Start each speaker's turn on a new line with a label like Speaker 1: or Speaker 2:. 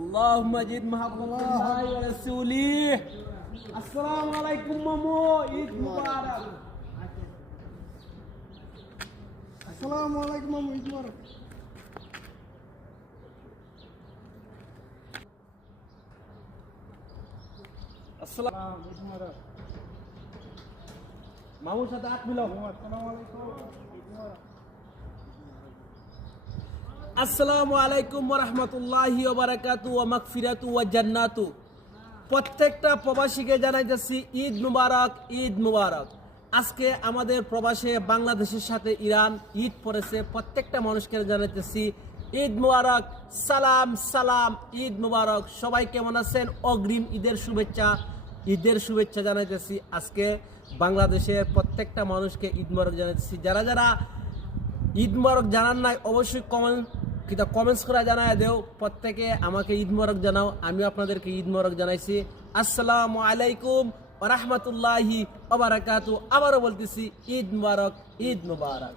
Speaker 1: اللهم زد محبة الله ورسوله السلام عليكم مامو عيد مبارك
Speaker 2: আসসালামু আলাইকুম মামু ঈদ মুবারক
Speaker 1: السلام
Speaker 2: ঈদ মুবারক
Speaker 1: মামুর সাথে হাত মিলাও
Speaker 2: আসসালামু আলাইকুম ঈদ মুবারক
Speaker 1: আসসালামু আলাইকুম রহমতুল্লাহি ওবারাকাতু ওয়া মাগফিরাতু ওয়া জান্নাতু। প্রত্যেকটা প্রবাসীকে জানাইতেছি ঈদ মুবারক ঈদ মুবারক। আজকে আমাদের প্রবাসে বাংলাদেশের সাথে ইরান, ঈদ পড়েছে, প্রত্যেকটা মানুষকে জানাইতেছি ঈদ মুবারক, সালাম সালাম, ঈদ মুবারক। সবাই কেমন আছেন? অগ্রিম ঈদের শুভেচ্ছা ঈদের শুভেচ্ছা জানাইতেছি আজকে বাংলাদেশের প্রত্যেকটা মানুষকে ঈদ মুবারক জানাইতেছি। যারা যারা ঈদ মোবারক জানান নাই, অবশ্যই কমেন্ট কিন্তু কমেন্টস করে জানায় দেও। প্রত্যেকে আমাকে ঈদ মরক জানাও। আমিও আপনাদেরকে ঈদ মরক জানাইছি। আসসালামু আলাইকুম রহমতুল্লাহি ওবারাকাতু আবারও বলতেছি, ঈদ মুবারক ঈদ মুবারক।